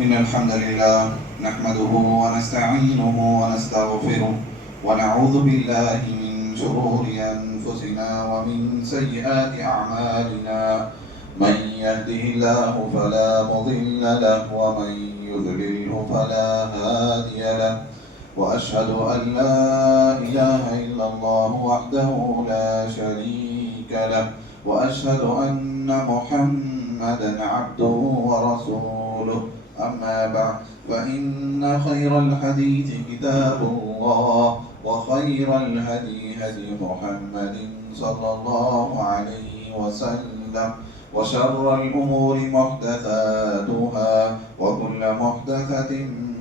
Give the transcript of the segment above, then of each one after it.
إن الحمد لله نحمده ونستعينه ونستغفره ونعوذ بالله من شرور أنفسنا ومن سيئات أعمالنا. من يهده الله فلا مضل له ومن يضلله فلا هادي له. وأشهد أن لا إله إلا الله وحده لا شريك له. وأشهد أن محمدا عبده ورسوله. أما بعد فإن خير الحديث كتاب الله وخير الهدي هدي محمد صلى الله عليه وسلم وشر الأمور محدثاتها وكل محدثة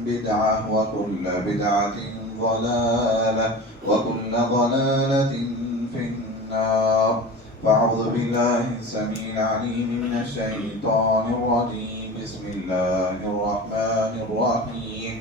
بدعة وكل بدعة ضلالة وكل ضلالة في النار. فأعوذ بالله السميع العليم من الشيطان الرجيم. بسم الله الرحمن الرحيم.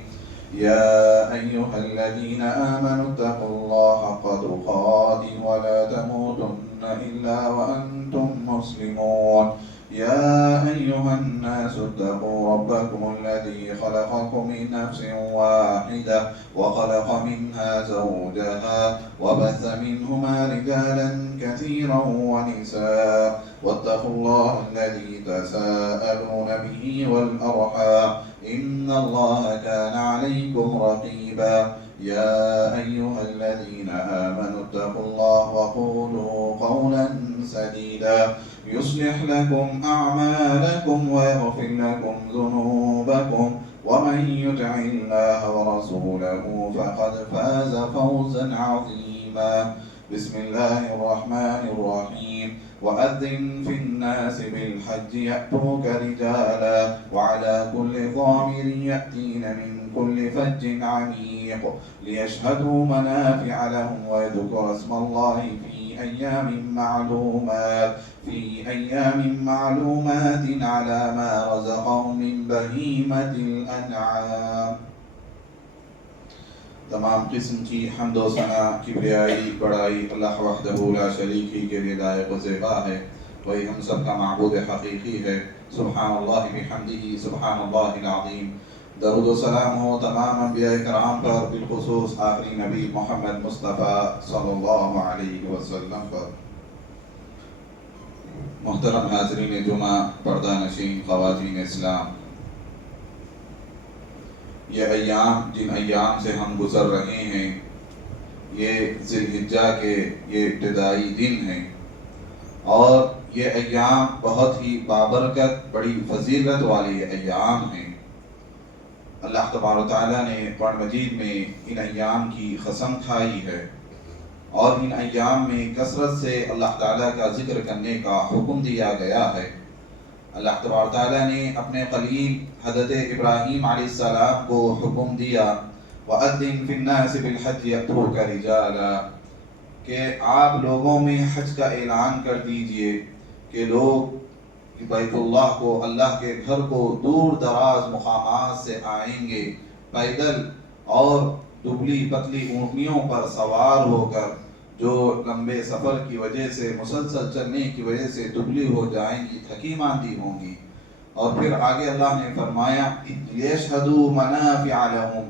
يا أيها الذين آمنوا اتقوا الله حق تقاته ولا تموتن إلا وأنتم مسلمون. يا أيها الناس اتقوا ربكم الذي خلقكم من نفس واحدة وخلق منها زوجها وبث منهما رجالا كثيرا ونساء. واتقوا الله الذي تساءلون به والأرحام إن الله كان عليكم رقيبا. يا أيها الذين آمنوا اتقوا الله وقولوا قولا سديدا يصلح لكم أعمالكم ويغفر لكم ذنوبكم ومن يطع الله ورسوله فقد فاز فوزا عظيما. بسم الله الرحمن الرحيم. وأذن في الناس بالحج يأتوك رجالا وعلى كل ضامر يأتين من كل فج عميق ليشهدوا منافع لهم ويذكر اسم الله في أيام معلومات على ما رزقهم من بهيمة الأنعام. تمام قسم کی حمد و ثنا کبریائی بڑائی اللہ وحدہ لا شریک ہی کے لیے لائق و زیبا ہے. وہی ہم سب کا معبود حقیقی ہے. سبحان اللہ بحمدہ سبحان اللہ العظیم. درود و سلام ہو تمام انبیاء کرام پر، بالخصوص آخری نبی محمد مصطفیٰ صلی اللہ علیہ وسلم پر. محترم حاضرین جمعہ، پردہ نشین خواتین اسلام، یہ ایام جن ایام سے ہم گزر رہے ہیں، یہ ذی الحجہ کے یہ ابتدائی دن ہیں، اور یہ ایام بہت ہی بابرکت، بڑی فضیلت والی ایام ہیں. اللہ تبارک و تعالیٰ نے قرآن مجید میں ان ایام کی قسم کھائی ہے، اور ان ایام میں کثرت سے اللہ تعالیٰ کا ذکر کرنے کا حکم دیا گیا ہے. اللہ تبارک و تعالیٰ نے اپنے خلیل حضرت ابراہیم علیہ السلام کو حکم دیا وَأَذِّن فِي النَّاسِ بِالْحَجِّ يَأْتُوكَ رِجَالًا، کہ آپ لوگوں میں حج کا اعلان کر دیجئے کہ لوگ بیت اللہ کو، اللہ کے گھر کو دور دراز مقامات سے آئیں گے، پیدل اور دبلی پتلی اونٹنیوں پر سوار ہو کر، جو لمبے سفر کی وجہ سے، مسلسل چلنے کی وجہ سے دبلی ہو جائیں گی، تھکی ماندی ہوں گی. اور پھر آگے اللہ نے فرمایا لِيَشْهَدُوا مَنَافِعَ لَهُمْ،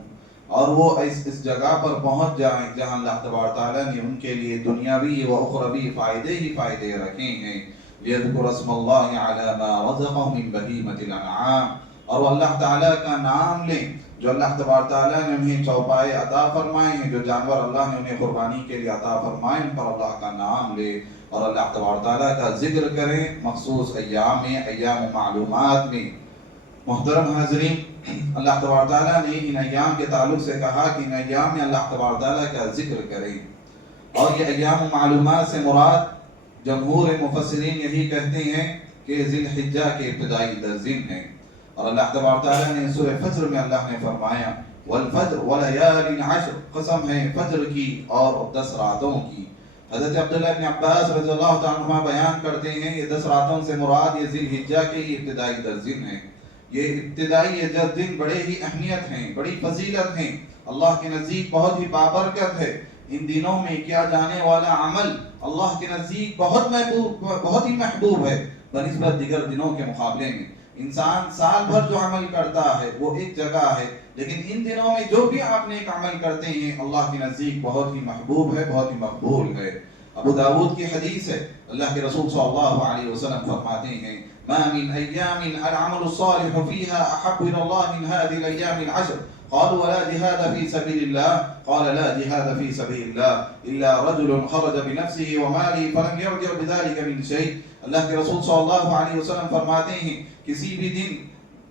اور وہ اس جگہ پر پہنچ جائیں جہاں اللہ تبارک تعالیٰ نے ان کے لیے دنیاوی و اخروی فائدے ہی فائدے رکھے ہیں. لِيَذْكُرَ اسْمَ اللَّهِ عَلَى مَا رَزَقَهُم مِّن بَهِيمَةِ الْأَنْعَامِ، اور وہ اللہ تعالیٰ کا نام لیں جو اللہ تبارک تعالیٰ نے انہیں چوپائے عطا فرمائے ہیں، جو جانور اللہ نے انہیں قربانی کے لیے عطا فرمائے، ان پر اللہ کا نام لے اور اللہ تبارک تعالیٰ کا ذکر کریں مخصوص ایام میں، ایام معلومات میں. محترم حاضرین، اللہ تبارک تعالیٰ نے ان ایام کے تعلق سے کہا کہ ان ایام میں اللہ تبارک تعالیٰ کا ذکر کریں، اور یہ ایام معلومات سے مراد جمہور مفسرین یہی کہتے ہیں کہ ذی الحجہ کے ابتدائی 10 دن ہیں. اور اللہ تبارک تعالیٰ نے سورہ فجر میں اللہ نے فرمایا والفجر ولیال عشر، قسم ہے فجر کی اور 10 راتوں کی. حضرت عبداللہ بن عباس رضی اللہ تعالیٰ عنہ بیان کرتے ہیں یہ 10 راتوں سے مراد یہ ذی الحجہ کے ہی ابتدائی 10 دن ہیں. یہ ابتدائی 10 دن بڑے ہی اہمیت ہیں، بڑی فضیلت ہیں، اللہ کے نزدیک بہت ہی بابرکت ہے. ان دنوں میں کیا جانے والا عمل اللہ کے نزدیک بہت ہی محبوب ہے بنسبت دیگر دنوں کے مقابلے میں. انسان سال بھر جو عمل کرتا ہے وہ ایک جگہ ہے، لیکن ان دنوں میں جو بھی آپ نیک عمل کرتے ہیں اللہ کے نزدیک بہت ہی محبوب ہے، بہت ہی مقبول ہے۔ ابو داؤد کی حدیث ہے، اللہ کے رسول صلی اللہ علیہ وسلم فرماتے ہیں ما من ایام العمل الصالح فيها احب الى الله من هذه الايام العشر قالوا ولا جهاد في سبيل الله قال لا جهاد في سبيل الله الا رجل خرج بنفسه وماله فلم يرجع بذلك من شيء۔ اللہ کے رسول صلی اللہ علیہ وسلم فرماتے ہیں کسی بھی دن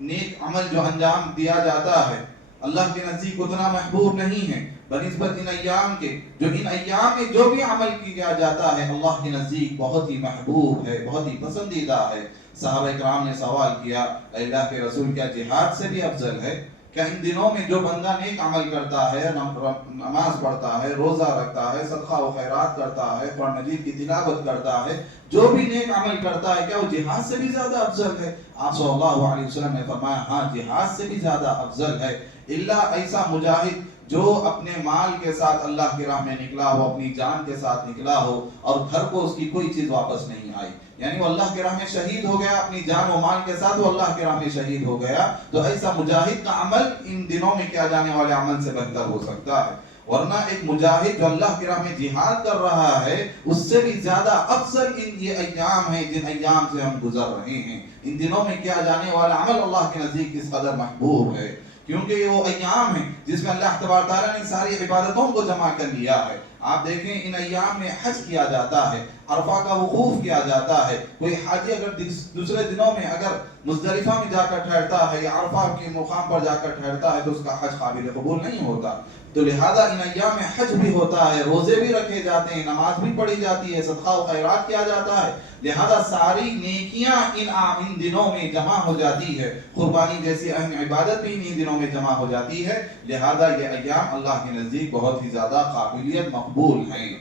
نیک عمل جو انجام دیا جاتا ہے اللہ کے نزدیک اتنا محبوب نہیں ہے بنسبت ان ایام کے، جو ان ایام میں جو بھی عمل کیا جاتا ہے اللہ کے نزدیک بہت ہی محبوب ہے، بہت ہی پسندیدہ ہے۔ صحابہ کرام نے سوال کیا اے اللہ کے رسول کیا جہاد سے بھی افضل ہے؟ کیا ان دنوں میں جو بندہ نیک عمل کرتا ہے، نماز پڑھتا ہے، روزہ رکھتا ہے، صدقہ و خیرات کرتا ہے، قرآن مجید کی تلاوت کرتا ہے، جو بھی نیک عمل کرتا ہے کیا وہ جہاد سے بھی زیادہ افضل ہے؟ آپ صلی اللہ علیہ وسلم نے فرمایا ہاں جہاد سے بھی زیادہ افضل ہے، اللہ ایسا مجاہد جو اپنے مال کے ساتھ اللہ کی راہ میں نکلا ہو، اپنی جان کے ساتھ نکلا ہو اور گھر کو اس کی کوئی چیز واپس نہیں آئی، یعنی وہ اللہ کی راہ میں شہید ہو گیا، اپنی جان و مال کے ساتھ وہ اللہ کی راہ میں شہید ہو گیا، تو ایسا مجاہد کا عمل ان دنوں میں کیا جانے والے عمل سے بہتر ہو سکتا ہے؟ ورنہ ایک مجاہد جو اللہ کی راہ میں جہاد کر رہا ہے اس سے بھی زیادہ افضل یہ ایام ہیں جن ایام سے ہم گزر رہے ہیں۔ ان دنوں میں کیا جانے والا عمل اللہ کے نزدیک اس قدر محبوب ہے کیونکہ یہ وہ ایام ہیں جس میں اللہ تبارک تعالیٰ نے ساری عبادتوں کو جمع کر لیا ہے۔ آپ دیکھیں ان ایام میں حج کیا جاتا ہے، عرفہ کا وقوف کیا جاتا ہے، کوئی حاجی اگر دوسرے دنوں میں اگر مزدلفہ میں جا کر ٹھہرتا ہے یا عرفہ کے مقام پر جا کر ٹھہرتا ہے تو اس کا حج قابل قبول نہیں ہوتا، تو لہذا ان ایام میں حج بھی ہوتا ہے، روزے بھی رکھے جاتے ہیں، نماز بھی پڑھی جاتی ہے، صدقہ و خیرات کیا جاتا ہے، لہذا ساری نیکیاں ان دنوں میں جمع ہو جاتی ہے، قربانی جیسی اہم عبادت بھی ان دنوں میں جمع ہو جاتی ہے، لہذا یہ ایام اللہ کے نزدیک بہت ہی زیادہ قابلیت مقبول ہیں۔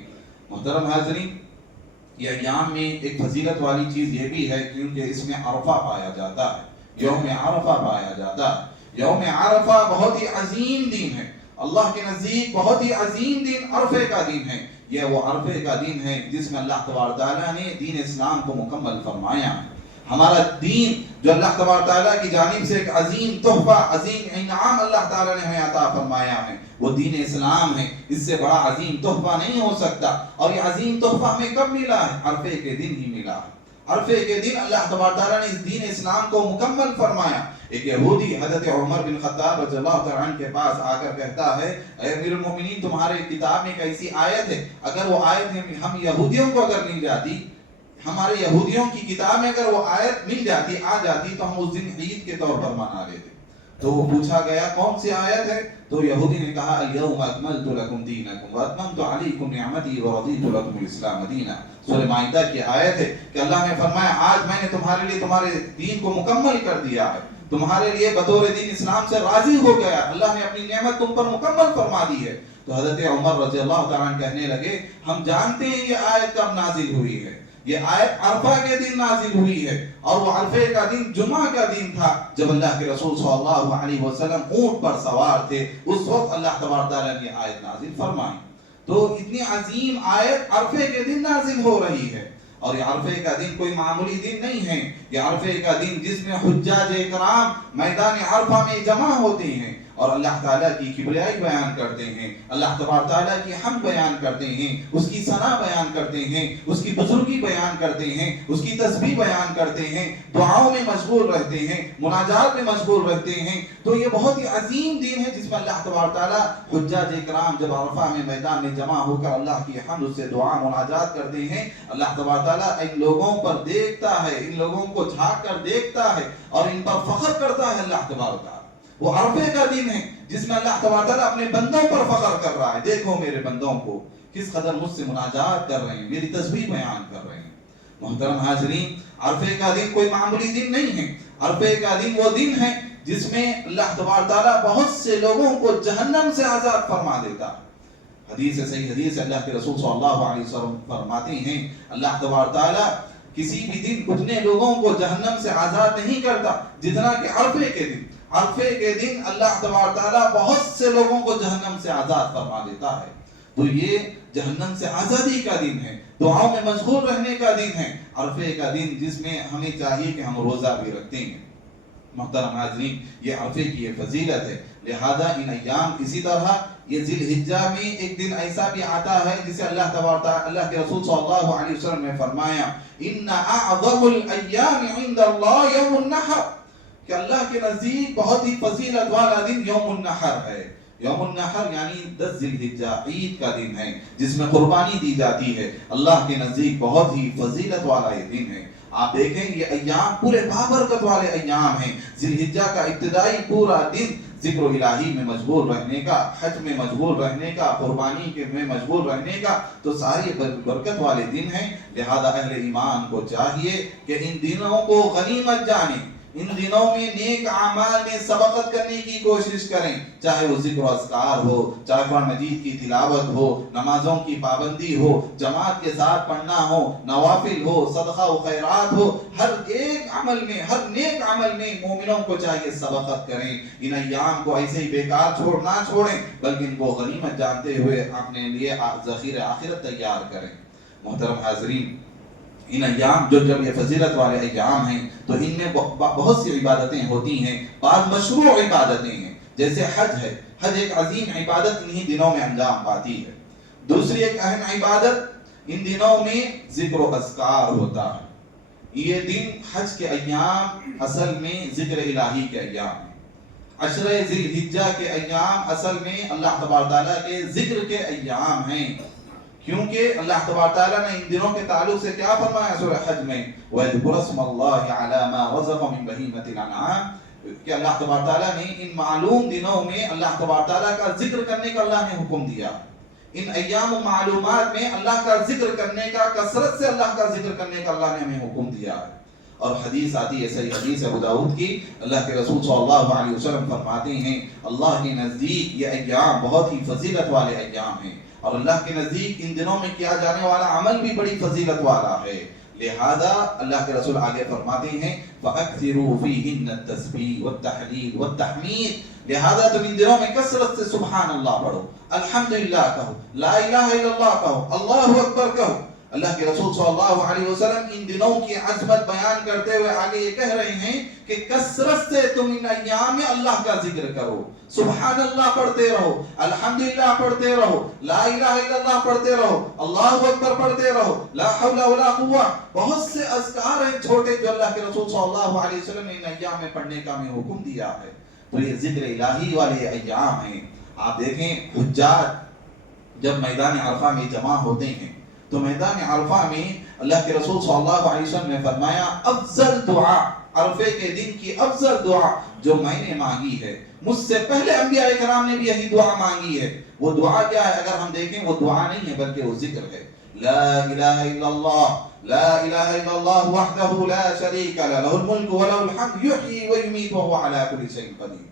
محترم حاضرین، یہ ایام میں ایک فضیلت والی چیز یہ بھی ہے کیونکہ اس میں عرفہ پایا جاتا ہے، یوم عرفہ پایا جاتا ہے۔ یوم عرفہ بہت ہی عظیم دن ہے، اللہ کے نزدیک بہت ہی عظیم دن عرفے کا دن ہے۔ یہ وہ عرفے کا دن ہے جس میں اللہ تبارک تعالیٰ نے دین اسلام کو مکمل فرمایا ہے۔ ہمارا دین جو اللہ تبارک تعالیٰ کی جانب سے ایک عظیم تحفہ، عظیم انعام اللہ تعالیٰ نے ہمیں عطا فرمایا ہے، وہ دین اسلام ہے۔ اس سے بڑا عظیم تحفہ نہیں ہو سکتا، اور یہ عظیم تحفہ ہمیں کب ملا ہے؟ عرفے کے دن ہی ملا ہے۔ عرفے کے دن اللہ تبارک تعالیٰ نے اس دین اسلام کو مکمل فرمایا۔ ایک یہودی حضرت عمر بن خطاب رضی اللہ تعالیٰ عنہ کے پاس آ کر کہتا ہے اے امیر المومنین، تمہارے کتاب میں ایک ایسی آیت ہے، اگر وہ آیت ہم یہودیوں کو اگر مل جاتی، ہمارے یہودیوں کی کتاب میں اگر وہ آیت مل جاتی، آ جاتی، تو ہم اس دن عید کے طور پر منا لیتے۔ تو وہ پوچھا گیا کون سی آیت ہے؟ تو یہودی نے کہا الیوم اکملت لکم دینکم واتممت علیکم نعمتی ورضیت لکم الاسلام دینا۔ سورہ مائدہ کی آیت ہے کہ اللہ نے فرمایا آج میں نے تمہارے لیے تمہارے دین کو مکمل کر دیا ہے، تمہارے لیے بطور دین اسلام سے راضی ہو گیا، اللہ نے اپنی نعمت تم پر مکمل فرما دی ہے۔ تو حضرت عمر رضی اللہ تعالیٰ عنہ کہنے لگے ہم جانتے ہیں یہ آیت کب نازل ہوئی ہے، یہ آیت عرفہ کے دن نازل ہوئی ہے، اور وہ عرفے کا دن جمعہ کا دن تھا جب اللہ کے رسول صلی اللہ علیہ وسلم اونٹ پر سوار تھے، اس وقت اللہ تبارک تعالیٰ نے آیت نازل فرمائی۔ تو اتنی عظیم آیت عرفے کے دن نازل ہو رہی ہے، اور یہ عرفے کا دن کوئی معمولی دن نہیں ہے، یہ عرفے کا دن جس میں حجاج کرام میدان عرفہ میں جمع ہوتے ہیں اور اللہ تعالیٰ کی کبریائی بیان کرتے ہیں، اللہ تبارک تعالیٰ کی حمد بیان کرتے ہیں، اس کی ثنا بیان کرتے ہیں، اس کی بزرگی بیان کرتے ہیں، اس کی تسبیح بیان کرتے ہیں، دعاؤں میں مشغول رہتے ہیں، مناجات میں مشغول رہتے ہیں۔ تو یہ بہت ہی عظیم دن ہے جس میں اللہ تبارک تعالیٰ حجاج کرام جب عرفہ میں میدان میں جمع ہو کر اللہ کی حمد سے دعا مناجات کرتے ہیں، اللہ تبارک تعالیٰ ان لوگوں پر دیکھتا ہے، ان لوگوں کو جھانک کر دیکھتا ہے اور ان پر فخر کرتا ہے اللہ تبارک تعالیٰ۔ وہ عرفے کا دن ہے جس میں اللہ تبارک تعالیٰ اپنے بندوں پر فخر کر رہا ہے، دیکھو میرے بندوں کو کس قدر مجھ سے مناجات کر رہے ہیں، میری تسبیح بیان کر رہے ہیں۔ محترم حاضرین، عرفے کا دن کوئی معمولی دن نہیں ہے، عرفے کا دن وہ دن ہے جس میں اللہ تبارک تعالیٰ بہت سے لوگوں کو جہنم سے آزاد فرما دیتا ہے۔ حدیث صحیح حدیث اللہ کے رسول صلی اللہ علیہ وسلم فرماتے ہیں اللہ تبارک تعالیٰ کسی بھی دن اتنے لوگوں کو جہنم سے آزاد نہیں کرتا جتنا کہ عرفے کے دن۔ عرفے کے دن اللہ تبارک تعالیٰ بہت سے لوگوں کو جہنم سے آزاد فرما دیتا ہے۔ تو یہ جہنم سے آزادی کا دن ہے، دعاؤں میں مشغول رہنے کا دن ہے، عرفے کا دن جس میں ہمیں چاہیے کہ ہم روزہ بھی رکھتے ہیں۔ محترم حاضرین، یہ عرفے کی یہ فضیلت ہے، لہذا ان ایام اسی طرح یہ ذی الحجہ میں ایک دن ایسا بھی آتا ہے جسے اللہ کے رسول صلی اللہ علیہ وسلم نے فرمایا ان اعظم الایام عند اللہ یوم النحر، کہ اللہ کے نزدیک بہت ہی فضیلت والا دن یوم النحر ہے۔ یوم النحر یعنی 10 ذی الحجہ، عید کا دن ہے جس میں قربانی دی جاتی ہے، اللہ کے نزدیک بہت ہی فضیلت والا یہ دن ہے۔ آپ دیکھیں یہ ایام پورے بابرکت والے ایام ہیں۔ ذی الحجہ کا ابتدائی پورا دن ذکر الہی میں مشغول رہنے کا، حج میں مشغول رہنے کا، قربانی میں مشغول رہنے کا، تو ساری برکت والے دن ہیں۔ لہذا اہل ایمان کو چاہیے کہ ان دنوں کو غنیمت جانیں، ان دنوں میں نیک اعمال میں سبقت کرنے کی کوشش کریں، چاہے وہ ذکر و اذکار ہو، چاہے قرآن مجید کی تلاوت ہو، نمازوں کی پابندی ہو، جماعت کے ساتھ پڑھنا ہو، نوافل ہو، صدقہ و خیرات ہو، ہر ایک عمل میں، ہر نیک عمل میں مومنوں کو چاہیے سبقت کریں۔ ان ایام کو ایسے ہی بیکار نہ چھوڑیں، بلکہ ان کو غنیمت جانتے ہوئے اپنے لیے ذخیرہ آخرت تیار کریں۔ محترم حاضرین، ان ایام جب یہ فضیلت والے ایام ہیں تو ان میں بہت سی عبادتیں ہوتی ہیں، بعض مشروع عبادتیں ہیں، جیسے حج ہے۔ حج ایک عظیم عبادت انہی دنوں میں انجام پاتی ہے۔ دوسری ایک اہم عبادت ان دنوں میں ذکر و اذکار ہوتا ہے۔ یہ دن حج کے ایام اصل میں ذکر الہی کے ایام ہیں۔ عشرہ ذی الحجہ کے ایام اصل میں اللہ تبارک تعالیٰ کے ذکر کے ایام ہیں، کیونکہ اللہ تبارک تعالیٰ نے ان دنوں کے تعلق سے کیا فرمایا سورہ حج میں وَيَذْكُرَ اسْمَ اللَّهِ عَلَى مَا رَزَقَ مِن بَهِيمَةِ الْأَنْعَامِ، کہ اللہ تبارک تعالیٰ نے ان معلوم دنوں میں اللہ تبارک تعالیٰ کا ذکر کرنے کا اللہ نے حکم دیا۔ ان ایام و معلومات میں اللہ کا ذکر کرنے کا، کثرت سے اللہ کا ذکر کرنے کا اللہ نے ہمیں حکم دیا ہے۔ اور حدیث آتی ہے، صحیح حدیث ابو داؤد کی، اللہ کے رسول صلی اللہ علیہ وسلم فرماتے ہیں اللہ کے نزدیک یہ ایام بہت ہی فضیلت والے ایام ہیں، اور اللہ کے نزدیک ان دنوں میں کیا جانے والا عمل بھی بڑی فضیلت والا ہے۔ لہذا اللہ کے رسول آگے فرماتے ہیں فَأَكْثِرُوا فِيهِنَّ التَّسْبِيحَ وَالتَّحْلِيلَ وَالتَّحْمِيدَ، لہذا تم ان دنوں میں کثرت سے سبحان اللہ پڑھو، الحمدللہ کہو، لا الہ الا اللہ کہو، اللہ اکبر کہو۔ اللہ کے رسول صلی اللہ علیہ وسلم ان دنوں کی عظمت بیان کرتے ہوئے آگے یہ کہہ رہے ہیں کہ کثرت سے تم ان ایام میں اللہ کا ذکر کرو، سبحان اللہ پڑھتے رہو، الحمدللہ پڑھتے رہو، لا الہ الا اللہ پڑھتے رہو، اللہ اکبر پڑھتے رہو، لا حول ولا قوہ۔ بہت سے اذکار ہیں چھوٹے جو اللہ کے رسول صلی اللہ علیہ وسلم نے ان ایام میں پڑھنے کا ہمیں حکم دیا ہے۔ تو یہ ذکر الہی والے ایام ہیں۔ آپ دیکھیں حجاج جب میدان عرفہ میں جمع ہوتے ہیں تو میدان عرفہ میں اللہ کے رسول صلی اللہ علیہ وسلم نے فرمایا افضل دعا، عرفے کے دن کی افضل دعا جو میں نے مانگی ہے، مجھ سے پہلے انبیاء کرام نے بھی یہی دعا مانگی ہے، وہ دعا کیا ہے؟ اگر ہم دیکھیں وہ دعا نہیں ہے بلکہ وہ ذکر ہے۔ لا الہ الا اللہ، لا الہ الا اللہ وحدہ لا شریک لہ، لہ الملک ولہ الحمد یحیی ویمیت وہو علی کل شیء قدیر۔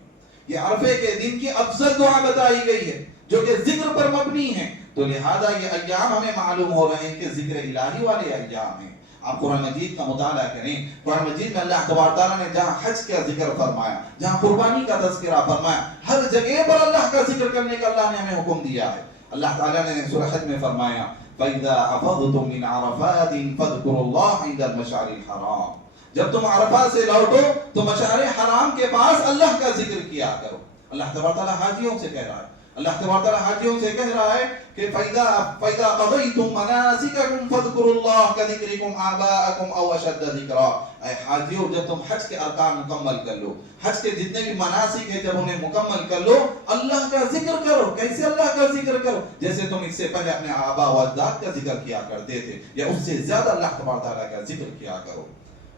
یہ عرفے کے دن کی افضل دعا بتائی گئی ہے جو کہ ذکر پر مبنی ہے۔ تو لہذا یہ ایام ہمیں معلوم ہو رہے ہیں کہ ذکر الہی والے ایام ہیں۔ آپ قرآن مجید کا مطالعہ کریں، قرآن مجید میں اللہ تبارک تعالیٰ نے جہاں حج کا ذکر فرمایا، جہاں قربانی کا تذکرہ فرمایا، ہر جگہ پر اللہ کا ذکر کرنے کا اللہ نے ہمیں حکم دیا ہے۔ اللہ تعالیٰ نے سورہ حج میں فرمایا فَإِذَا أَفَضْتُم مِّنْ عَرَفَاتٍ فَاذْكُرُوا اللَّهَ عِندَ الْمَشْعَرِ الْحَرَامِ، جب تم عرفہ سے لوٹو تو مشعر حرام کے پاس اللہ کا ذکر کیا کرو۔ اللہ تبارک تعالیٰ حاجیوں سے کہہ رہا ہے، اللہ تبارک تعالیٰ حاجیوں سے کہہ رہا ہے کہ فَإِذَا قَضَيْتُم مَنَاسِكَكُمْ فَاذْكُرُوا اللَّهَ كَذِكْرِكُمْ آبَاءَكُمْ أَوْ أَشَدَّ ذِكْرًا۔ اے حاجیوں، جب تم حج کے ارکان مکمل کر لو، حج کے جتنے بھی مناسک ہیں جب انہیں مکمل کر لو، اللہ کا ذکر کرو۔ کیسے اللہ کا ذکر کرو؟ جیسے تم اس سے پہلے اپنے آبا و اجداد کا ذکر کیا کرتے تھے، یا اس سے زیادہ اللہ تبارک تعالیٰ کا ذکر کیا کرو۔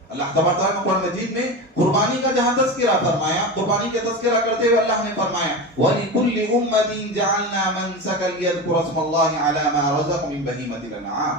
اللہ تبارک تعالیٰ نے قرآن مجید میں قربانی کا جہاں تذکرہ فرمایا، قربانی کا تذکرہ کرتے ہوئے اللہ نے فرمایا وَلِكُلِّ أُمَّةٍ جَعَلْنَا مَنْسَكًا لِيَذْكُرُوا اسْمَ اللَّهِ عَلَى مَا رَزَقَهُم مِّن بَهِيمَةِ الْأَنْعَامِ،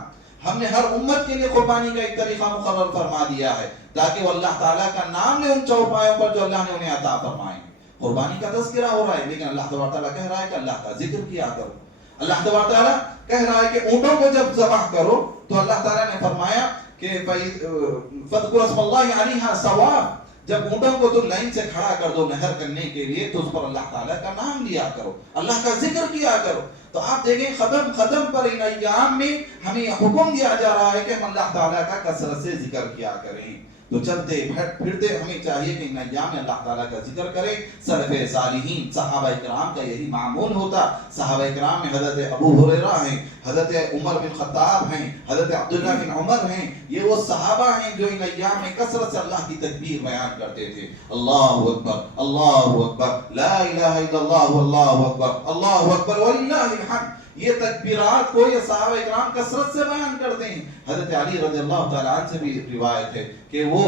ہم نے ہر امت کے لیے قربانی کا ایک طریقہ مقرر فرما دیا ہے تاکہ وہ اللہ تعالیٰ کا نام لے ان چوپایوں پر جو اللہ نے انہیں عطا فرمائے۔ قربانی کا تذکرہ ہو رہا ہے لیکن اللہ تبارک تعالیٰ کہہ رہا ہے کہ اللہ کا ذکر کیا کرو۔ اللہ تبارک تعالیٰ کہہ رہا ہے کہ اونٹوں کو جب ذبح کرو تو اللہ تعالیٰ نے فرمایا کہ فَاذْكُرُوا اسْمَ اللَّهِ عَلَيْهَا صَوَافَ، جب اونٹوں کو تم لائن سے کھڑا کر دو نہر کرنے کے لیے تو اس پر اللہ تعالیٰ کا نام لیا کرو، اللہ کا ذکر کیا کرو۔ تو آپ دیکھیں قدم قدم پر ان ایام میں ہمیں حکم دیا جا رہا ہے کہ ہم اللہ تعالیٰ کا کثرت سے ذکر کیا کریں۔ تو چلتے پھرتے ہمیں چاہیے کہ ان ایام میں اللہ تعالیٰ کا ذکر کریں. سلف صالحین صحابہ کرام کا یہی معمول ہوتا. صحابہ کرام میں حضرت ابو ہریرہ ہیں, حضرت عمر بن خطاب ہیں, حضرت عبداللہ بن عمر ہیں. یہ وہ صحابہ ہیں جو ان ایام میں کثرت سے اللہ کی تکبیر بیان کرتے تھے. اللہ اکبر, اللہ اکبر, لا الہ الا اللہ, اللہ اکبر, اللہ اکبر وللہ الحمد. یہ تکبیرات کو یہ صحابہ کرام کثرت سے بیان کرتے ہیں. حضرت علی رضی اللہ تعالیٰ عنہ سے بھی روایت ہے کہ وہ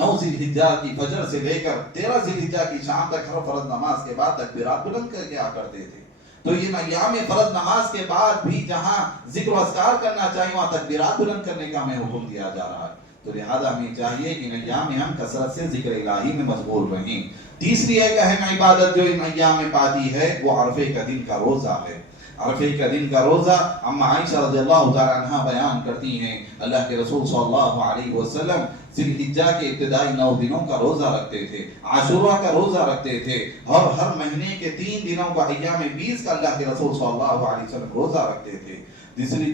9 ذی الحجہ کی فجر سے لے کر 13 ذی الحجہ کی شام تک ہر فرض نماز کے بعد تکبیرات بلند کر کے آ کرتے تھے. تو یہ ایام فرض نماز کے بعد بھی جہاں ذکر و اذکار کرنا چاہیے وہاں تکبیرات بلند کرنے کا ہمیں حکم دیا جا رہا ہے. تو لہذا ہمیں چاہیے کہ ان ایام میں ہم کثرت سے ذکر الہی میں مشغول رہیں. تیسری ایک اہم عبادت جو ان ایام میں پاتی ہے وہ عرفے کا دن کا روزہ ہے. عرفے کا دن کا روزہ اما عائشہ رضی اللہ تعالی عنہ بیان کرتی ہیں اللہ کے رسول صلی اللہ علیہ وسلم ذی الحجہ کے ابتدائی 9 دنوں کا روزہ رکھتے تھے, عاشوراء کا روزہ رکھتے تھے, اور ہر مہینے کے 3 دنوں کا ایام 20 کا اللہ کے رسول صلی اللہ علیہ وسلم روزہ رکھتے تھے.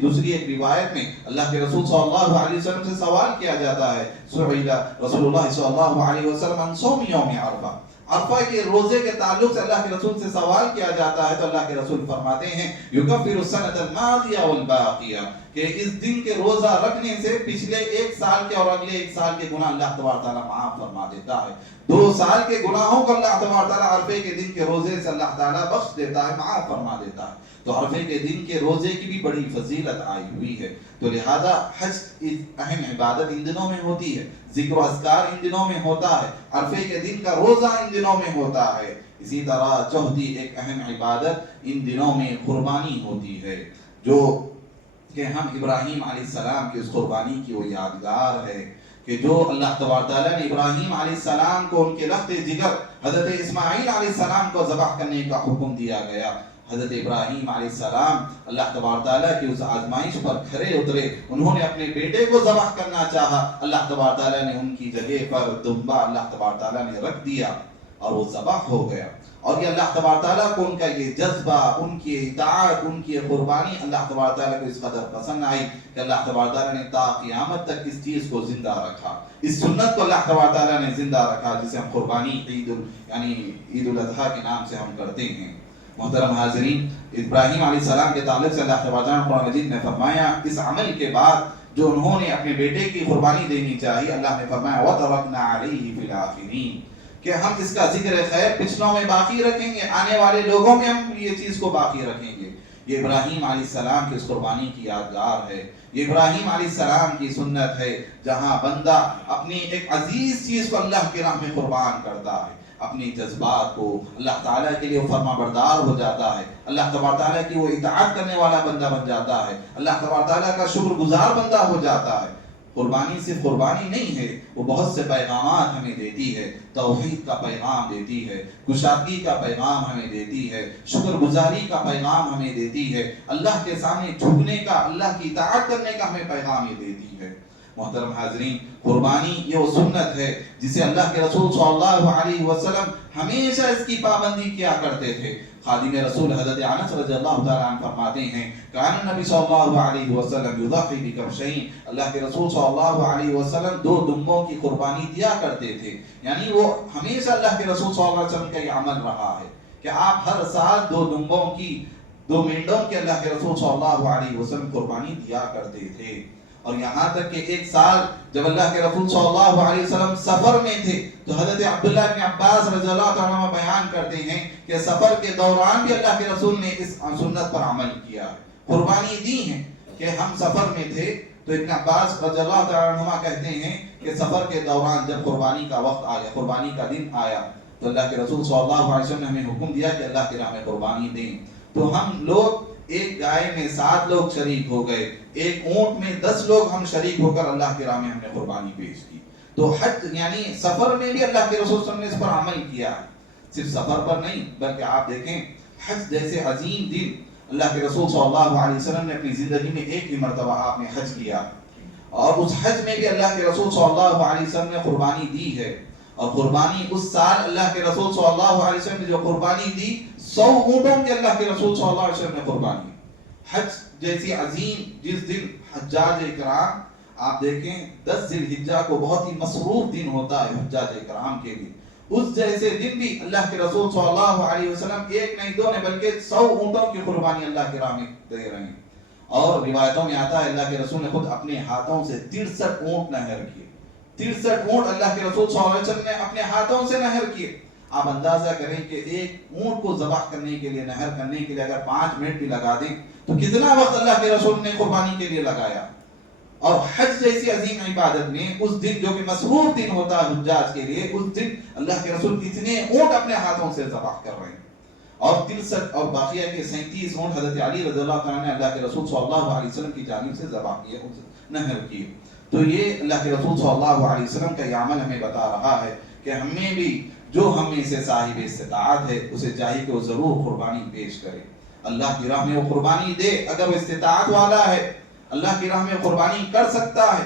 دوسری ایک روایت میں اللہ کے رسول صلی اللہ علیہ وسلم سے سوال کیا جاتا ہے, سئل رسول اللہ صلی اللہ علیہ وسلم عن صوم یوم عرفہ. عرفہ کے روزے کے تعلق سے اللہ کے رسول سے سوال کیا جاتا ہے تو اللہ کے رسول فرماتے ہیں یکفر السنۃ الماضیہ والباقیہ, کہ اس دن کے روزہ رکھنے سے پچھلے 1 سال کے اور اگلے 1 سال کے گناہ اللہ تبارک تعالیٰ معاف فرما دیتا ہے. 2 سال کے گناہوں کو اللہ تبارک تعالیٰ عرفے کے دن کے روزے سے اللہ تعالیٰ بخش دیتا ہے, معاف فرما دیتا ہے. تو عرفے کے دن کے روزے کی بھی بڑی فضیلت آئی ہوئی ہے. تو لہذا حج اہم عبادت ان دنوں میں ہوتی ہے, ذکر و اذکار ان دنوں میں ہوتا ہے, عرفے کے دن کا روزہ ان دنوں میں ہوتا ہے. اسی طرح چوتھی ایک اہم عبادت ان دنوں میں قربانی ہوتی ہے, جو کہ ہم ابراہیم علیہ السلام کی اس قربانی کی وہ یادگار ہے کہ جو اللہ تبارک تعالیٰ نے ابراہیم علیہ السلام کو ان کے لخت جگر حضرت اسماعیل علیہ السلام کو ذبح کرنے کا حکم دیا گیا. حضرت ابراہیم علیہ السلام اللہ تبارک تعالیٰ کی اس آزمائش پر کھرے اترے, انہوں نے اپنے بیٹے کو ذبح کرنا چاہا, اللہ تبارک تعالیٰ نے ان کی جگہ پر دمبا اللہ تبارک تعالیٰ نے رکھ دیا اور وہ ذبح ہو گیا. اور یہ اللہ تبارک تعالیٰ کو ان کا یہ جذبہ, ان کی اطاعت, ان کی قربانی اللہ تبارک تعالیٰ کو اس قدر پسند آئی کہ اللہ تبارک تعالیٰ نے تا قیامت تک اس چیز کو زندہ رکھا, اس سنت کو اللہ تبارک تعالیٰ نے زندہ رکھا جسے ہم قربانی عید الاضحیٰ کے نام سے ہم کرتے ہیں. محترم حاضرین, ابراہیم علیہ السلام کے تعلق سے اللہ تبارک تعالیٰ نے قرآن مجید میں فرمایا اس عمل کے بعد جو انہوں نے اپنے بیٹے کی قربانی دینی چاہیے, اللہ نے فرمایا وَتَرَكْنَا عَلَيْهِ فِي الْآخِرِينَ, کہ ہم اس کا ذکر خیر پچھلوں میں باقی رکھیں گے, آنے والے لوگوں میں ہم یہ چیز کو باقی رکھیں گے. یہ ابراہیم علیہ السلام کی اس قربانی کی یادگار ہے, یہ ابراہیم علیہ السلام کی سنت ہے جہاں بندہ اپنی ایک عزیز چیز کو اللہ کی راہ میں قربان کرتا ہے, اپنی جذبات کو اللہ تعالیٰ کے لیے فرما بردار ہو جاتا ہے, اللہ تبارک تعالیٰ کی وہ اطاعت کرنے والا بندہ بن جاتا ہے, اللہ تبارک تعالیٰ کا شکر گزار بندہ ہو جاتا ہے. قربانی صرف قربانی نہیں ہے, وہ بہت سے پیغامات ہمیں دیتی ہے, توحید کا پیغام دیتی ہے, کشادگی کا پیغام ہمیں دیتی ہے, شکر گزاری کا پیغام ہمیں دیتی ہے, اللہ کے سامنے جھکنے کا, اللہ کی اطاعت کرنے کا ہمیں پیغام یہ دیتی ہے. محترم حاضرین, قربانی یہ وہ سنت ہے جسے اللہ کے رسول صلی اللہ علیہ وسلم ہمیشہ اس کی پابندی کیا کرتے تھے. خادم رسول حضرت انس رضی اللہ تعالیٰ عنہ فرماتے ہیں کان نبی صلی اللہ علیہ وسلم یضحی بکبشین, اللہ کے رسول صلی اللہ علیہ وسلم 2 دمبوں کی قربانی دیا کرتے تھے. یعنی وہ ہمیشہ اللہ کے رسول صلی اللہ علیہ وسلم کا یہ عمل رہا ہے کہ آپ ہر سال 2 دمبوں کی 2 مینڈوں کی اللہ کے رسول صلی اللہ علیہ وسلم قربانی دیا کرتے تھے. اور یہاں تک کہ ایک سال جب اللہ کے رسول صلی اللہ علیہ وسلم سفر میں تھے تو حضرت عبداللہ بن عباس رضی اللہ عنہ بیان کرتے ہیں کہ سفر کے دوران بھی اللہ کے رسول نے اس سنت پر عمل کیا, قربانی دی ہے. کہ ہم سفر میں تھے تو ابن عباس رضی اللہ عنہ کہتے ہیں کہ سفر کے دوران جب قربانی کا وقت آیا, قربانی کا دن آیا, تو اللہ کے رسول صلی اللہ علیہ وسلم نے ہمیں حکم دیا کہ اللہ کی راہ میں قربانی دیں. تو ہم لوگ ایک گائے میں 7 لوگ شریک ہو گئے, ایک اونٹ میں 10 لوگ ہم شریک ہو کر اللہ کی راہ میں ہم نے قربانی پیش کی. تو حج یعنی سفر میں بھی اللہ کے رسول صلی اللہ علیہ وسلم نے اس پر عمل کیا, صرف سفر پر نہیں بلکہ آپ دیکھیں حج جیسے عظیم دن اللہ کے رسول صلی اللہ علیہ وسلم نے اپنی زندگی میں ایک ہی مرتبہ آپ نے حج کیا, اور اس حج میں بھی اللہ کے رسول صلی اللہ علیہ وسلم نے قربانی دی ہے. اور قربانی اس سال اللہ کے رسول صلی اللہ علیہ وسلم نے جو قربانی دی 100 اونٹوں کی اللہ کے رسول صلی اللہ علیہ وسلم نے قربانی. حج جیسی عظیم جس دن حجاج اکرام آپ دیکھیں 10 ذی الحجہ کو بہت ہی مصروف دن ہوتا ہے حجاج کرام کے لیے. اس جیسے دن بھی اللہ کے رسول صلی اللہ علیہ وسلم ایک نہیں دو نہیں بلکہ 100 اونٹوں کی قربانی اللہ کے راہ میں دے رہے ہیں. اور روایتوں میں آتا ہے اللہ کے رسول نے خود اپنے ہاتھوں سے 63 اونٹ نہر کیے. 63 اونٹ اللہ کے رسول صلی اللہ علیہ وسلم نے اپنے ہاتھوں سے نہر کیے. آپ اندازہ کریں کہ ایک اونٹ کو ذبح کرنے کے لیے, نہر کرنے کے لیے اگر 5 منٹ بھی لگا دیں تو کتنا وقت اللہ کے رسول نے قربانی کے لیے لگایا. اور حج جیسی عظیم عبادت میں اس دن جو کہ مصروف دن ہوتا ہے حجاج کے لیے, اس دن اللہ کے رسول کتنے اونٹ اپنے ہاتھوں سے ذبح کر رہے ہیں. اور 63 اور باقیہ کے 37 اونٹ حضرت علی رضی اللہ تعالیٰ نے اللہ کے رسول صلی اللہ علیہ وسلم کی جانب سے ذبح کیے, نہر کیے. تو یہ اللہ کے رسول صلی اللہ علیہ وسلم کا یہ عمل ہمیں بتا رہا ہے کہ ہمیں بھی جو ہم میں سے صاحب استطاعت ہے اسے چاہیے کہ وہ ضرور قربانی پیش کرے, اللہ کی راہ میں وہ قربانی دے. اگر وہ استطاعت والا ہے, اللہ کی راہ میں قربانی کر سکتا ہے.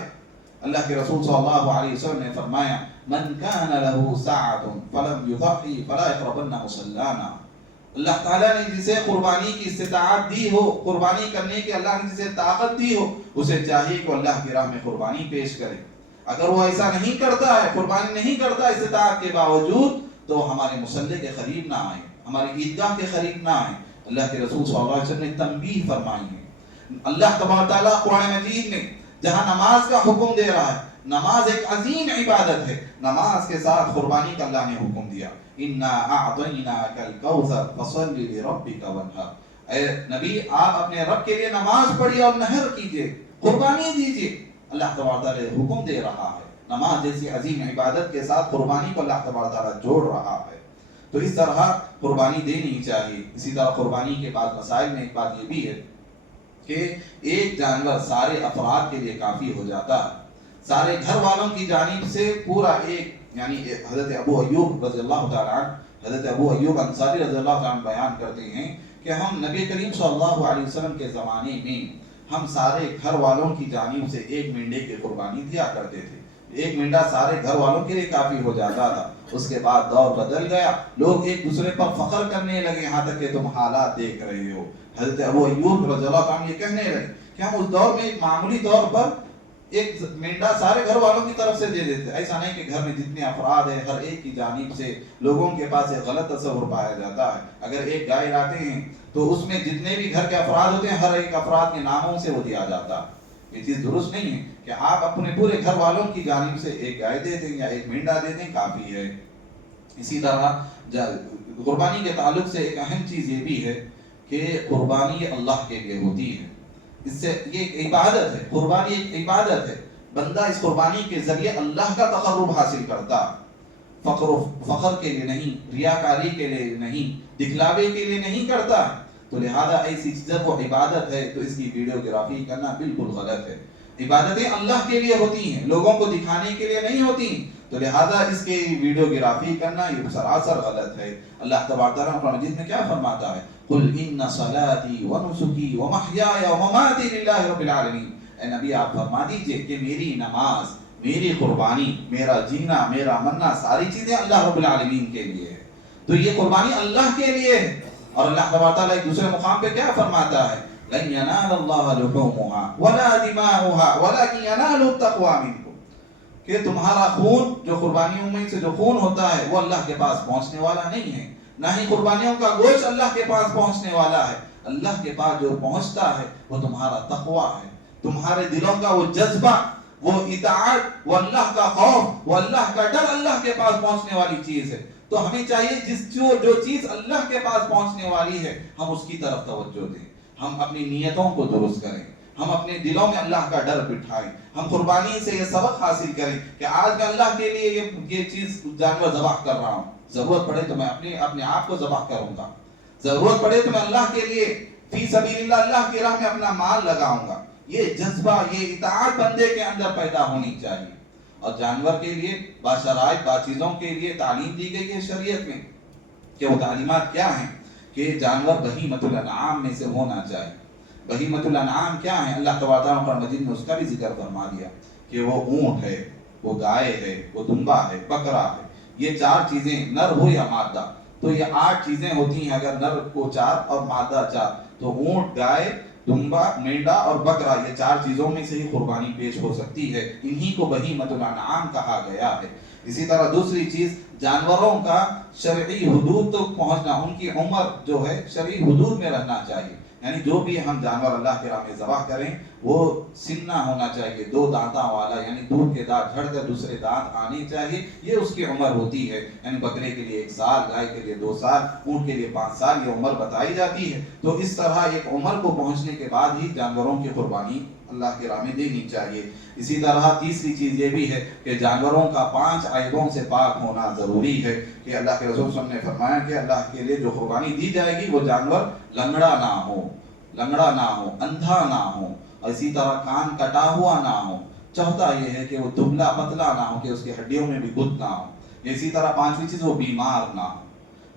اللہ کے رسول صلی اللہ علیہ وسلم نے فرمایا من کان له ساعة فلم يضحي فلا يقربن مصلانا. اللہ تعالیٰ نے جسے قربانی کی استطاعت دی ہو, قربانی کرنے کی اللہ نے جسے طاقت دی ہو, اسے چاہیے کہ اللہ کی راہ میں قربانی پیش کرے. اگر وہ ایسا نہیں کرتا ہے, قربانی نہیں کرتا استطاعت کے باوجود, تو ہمارے مصلی کے قریب نہ آئیں, ہماری عیدگاہ کے قریب نہ آئیں. اللہ کے رسول صلی اللہ علیہ وسلم نے تنبیہ فرمائی ہے. اللہ تبارک تعالیٰ قرآن مجید میں جہاں نماز کا حکم دے رہا ہے, نماز ایک عظیم عبادت ہے, نماز کے ساتھ قربانی کا اللہ نے حکم دیا. اِنَّا أَعْطَيْنَاكَ الْكَوْثَرَ فَصَلِّ لِرَبِّكَ وَانْحَرْ. اے نبی, آپ اپنے رب کے لیے نماز پڑھیے اور نہر کیجئے, قربانی دیجئے. اللہ تبارک تعالیٰ حکم دے رہا ہے. نماز جیسی عظیم عبادت کے ساتھ قربانی کو اللہ تبارک تعالیٰ جوڑ رہا ہے. تو اس طرح قربانی دینی چاہیے. اسی طرح قربانی کے بعد مسائل میں ایک بات یہ بھی ہے کہ ایک جانور سارے افراد کے لیے کافی ہو جاتا ہے. سارے گھر والوں کی جانب سے پورا ایک, یعنی حضرت ابو ایوب رضی اللہ تعالیٰ عنہ, حضرت ابو ایوب انصاری رضی اللہ تعالیٰ عنہ بیان کرتے ہیں کہ ہم نبی کریم صلی اللہ علیہ وسلم کے زمانے میں ہم سارے گھر والوں کی جانب سے ایک مینڈے کی قربانی دیا کرتے تھے. ایک مینڈا سارے گھر والوں کے لیے کافی ہو جاتا تھا. اس کے بعد دور بدل گیا, لوگ ایک دوسرے پر فخر کرنے لگے, یہاں تک کہ تم حالات دیکھ رہے ہو. حضرت ابو ایوب رضی اللہ عنہ یہ کہنے لگے کہ ہم اس دور میں ایک معمولی طور پر ایک مینڈا سارے گھر والوں کی طرف سے دے دیتے. ایسا نہیں کہ گھر میں جتنے افراد ہیں ہر ایک کی جانب سے لوگوں کے پاس ایک غلط تصور پایا جاتا ہے. اگر ایک گائے لاتے ہیں تو اس میں جتنے بھی گھر کے افراد ہوتے ہیں ہر ایک افراد کے ناموں سے وہ دیا جاتا. یہ چیز درست نہیں ہے کہ آپ اپنے پورے گھر والوں کی جانب سے ایک گائے دے دیں یا ایک مینڈا دے دیں, کافی ہے. اسی طرح قربانی کے تعلق سے ایک اہم چیز یہ بھی ہے کہ قربانی اللہ کے لیے ہوتی ہے. اس سے یہ ایک عبادت ہے, قربانی ایک عبادت ہے. بندہ اس قربانی کے ذریعے اللہ کا تقرب حاصل کرتا, فخر کے لیے نہیں, ریاکاری کے لیے نہیں, دکھلاوے کے لیے نہیں کرتا. تو لہذا ایسی چیز کو عبادت ہے تو اس کی ویڈیوگرافی کرنا بالکل غلط ہے. عبادتیں اللہ کے لیے ہوتی ہیں, لوگوں کو دکھانے کے لیے نہیں ہوتی. تو لہذا اس کے ویڈیوگرافی کرنا یہ سراسر غلط ہے. اللہ تبارک تعالیٰ قرآن مجید میں کیا فرماتا ہے, قل ان صلاتي ونسكي ومحياي ومماتي لله رب العالمین. اے نبی آپ فرما دیجئے کہ میری نماز, میری قربانی, میرا جینا, میرا مرنا, ساری چیزیں اللہ رب العالمین کے لیے ہے. تو یہ قربانی اللہ کے لیے ہے. اور اللہ تبارک تعالیٰ ایک دوسرے مقام پہ کیا فرماتا ہے, لن ينال الله لحومها ولا دماؤها ولكن ينال التقوى منكم. کہ تمہارا خون, جو قربانیوں میں سے جو خون ہوتا ہے وہ اللہ کے پاس پہنچنے والا نہیں ہے, نہ ہی قربانیوں کا گوشت اللہ کے پاس پہنچنے والا ہے. اللہ کے پاس جو پہنچتا ہے وہ تمہارا تقوی ہے, تمہارے دلوں کا وہ جذبہ, وہ اطاعت, وہ اللہ کا خوف, وہ اللہ کا ڈر اللہ کے پاس پہنچنے والی چیز ہے. تو ہمیں چاہیے جو چیز اللہ کے پاس پہنچنے والی ہے ہم اس کی طرف توجہ دیں, ہم اپنی نیتوں کو درست کریں, ہم اپنے دلوں میں اللہ کا ڈر بٹھائیں. ہم قربانی سے یہ سبق حاصل کریں کہ آج میں اللہ کے لیے یہ چیز جانور ذبح کر رہا ہوں, ضرورت پڑے تو میں اپنے آپ کو ذبح کروں گا, ضرورت پڑے تو میں اللہ کے لیے فی سبیل اللہ, اللہ کی راہ میں اپنا مال لگاؤں گا. یہ جذبہ, یہ اطاعت بندے کے اندر پیدا ہونی چاہیے. اور جانور کے لیے باشرائط, چیزوں کے لیے تعلیم دی گئی ہے شریعت میں کہ وہ تعلیمات کیا ہیں کہ جانور بہیمۃ الانعام میں سے ہونا چاہیے. بہیمۃ الانعام کیا ہیں, اللہ تبارک و تعالیٰ مجید نے اس کا بھی ذکر فرما دیا کہ وہ اونٹ ہے, وہ گائے ہے, وہ دمبا ہے, بکرا ہے. یہ 4 چیزیں, نر ہو یا مادہ, تو یہ 8 چیزیں ہوتی ہیں. اگر نر کو 4 اور مادہ 4, تو اونٹ, گائے, دمبا، مینڈا اور بکرا، یہ 4 چیزوں میں سے ہی قربانی پیش ہو سکتی ہے، انہی کو بہیمۃ الانعام کہا گیا ہے۔ اسی طرح دوسری چیز، جانوروں کا شرعی حدود تک پہنچنا، ان کی عمر جو ہے شرعی حدود میں رہنا چاہیے، یعنی جو بھی ہم جانور اللہ کے راہ میں ذبح کریں وہ سننا ہونا چاہیے، 2 دانتوں والا، یعنی دودھ کے دانت جھڑ کر دوسرے دانت آنے چاہیے، یہ اس کی عمر ہوتی ہے۔ یعنی بکرے کے لیے 1 سال، گائے کے لیے 2 سال، اونٹ کے لیے 5 سال یہ عمر بتائی جاتی ہے۔ تو اس طرح ایک عمر کو پہنچنے کے بعد ہی جانوروں کی قربانی اللہ کے راہ میں دینی چاہیے۔ اسی طرح تیسری چیز یہ بھی ہے کہ جانوروں کا 5 عیبوں سے پاک ہونا ضروری ہے، کہ اللہ کے رسول صلی اللہ علیہ وسلم نے فرمایا کہ اللہ کے لیے جو قربانی دی جائے گی وہ جانور لنگڑا نہ ہو، اندھا نہ ہو، اسی طرح کان کٹا ہوا نہ ہو، چوتھا یہ ہے کہ وہ دبلا پتلا نہ ہو، کہ اس کی ہڈیوں میں بھی گد نہ ہو، اسی طرح 5ویں چیز وہ بیمار نہ ہو۔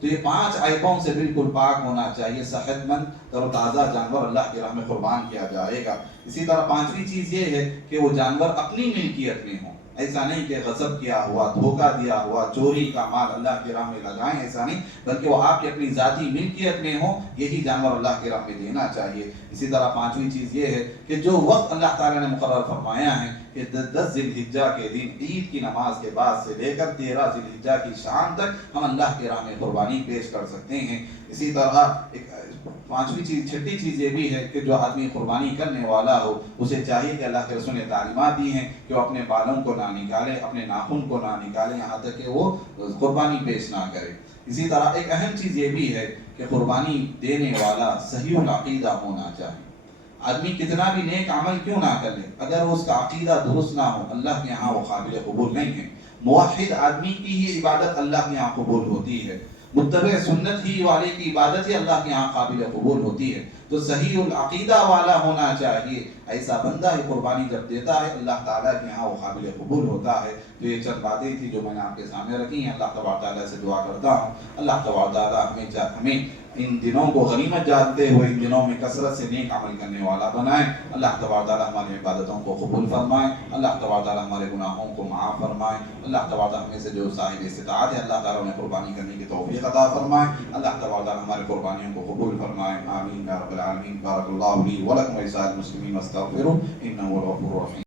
تو یہ 5 عیبوں سے بالکل پاک ہونا چاہیے، صحت مند تر و تازہ جانور اللہ کی راہ میں قربان کیا جائے گا۔ اسی طرح 5ویں چیز یہ ہے کہ وہ جانور اپنی ملکیت میں ہوں، ایسا نہیں کہ غصب کیا ہوا، دھوکہ دیا ہوا، چوری کا مال اللہ کی راہ میں لگائیں، ایسا نہیں، بلکہ وہ آپ کی اپنی ذاتی ملکیت میں ہوں، یہی جانور اللہ کی راہ میں دینا چاہیے۔ اسی طرح 5ویں چیز یہ ہے کہ جو وقت اللہ تعالیٰ نے مقرر فرمایا ہے کہ 10 ذی الحجہ کے دن عید کی نماز کے بعد سے لے کر 13 ذی الحجہ کی شام تک ہم اللہ کے راہ میں قربانی پیش کر سکتے ہیں۔ اسی طرح 5ویں چیز، 6ٹھی چیز یہ بھی ہے کہ جو آدمی قربانی کرنے والا ہو اسے چاہیے کہ اللہ کے رسول نے تعلیمات دی ہیں کہ وہ اپنے بالوں کو نہ نکالے، اپنے ناخن کو نہ نکالے، یہاں تک کہ وہ قربانی پیش نہ کرے۔ اسی طرح ایک اہم چیز یہ بھی ہے کہ قربانی دینے والا صحیح العقیدہ ہونا چاہیے۔ آدمی کتنا بھی نیک عمل کیوں نہ کر لے، اگر اس کا عقیدہ درست نہ ہو اللہ کے یہاں وہ قابل قبول نہیں ہے۔ موحد آدمی کی ہی عبادت اللہ کے یہاں قبول ہوتی ہے، متبع سنت ہی والے کی عبادت ہی اللہ کے یہاں قابل قبول ہوتی ہے۔ تو صحیح العقیدہ والا ہونا چاہیے، ایسا بندہ ہی قربانی جب دیتا ہے اللہ تعالیٰ کے یہاں وہ قابل قبول ہوتا ہے۔ تو یہ چند باتیں تھی جو میں نے آپ کے سامنے رکھی ہیں۔ اللہ تبارک تعالیٰ سے دعا کرتا ہوں اللہ تبارک تعالیٰ ہمیں ان دنوں کو غنیمت جانتے ہوئے ان دنوں میں کثرت سے نیک عمل کرنے والا بنائیں۔ اللہ تبارک تعالیٰ ہماری عبادتوں کو قبول فرمائیں، اللہ تبارک تعالیٰ ہمارے گناہوں کو معاف فرمائیں، اللہ تبارک تعالیٰ ہمیں سے جو صاحب استطاعت ہے اللہ تعالیٰ انہیں قربانی کرنے کی توفیق عطا فرمائیں، اللہ تبارک تعالیٰ ہمارے قربانیوں کو قبول فرمائیں، آمین یا رب العالمین۔ بارک اللہ لی ولکم ولسائر المسلمین واستغفروہ انہ هو الغفور الرحیم۔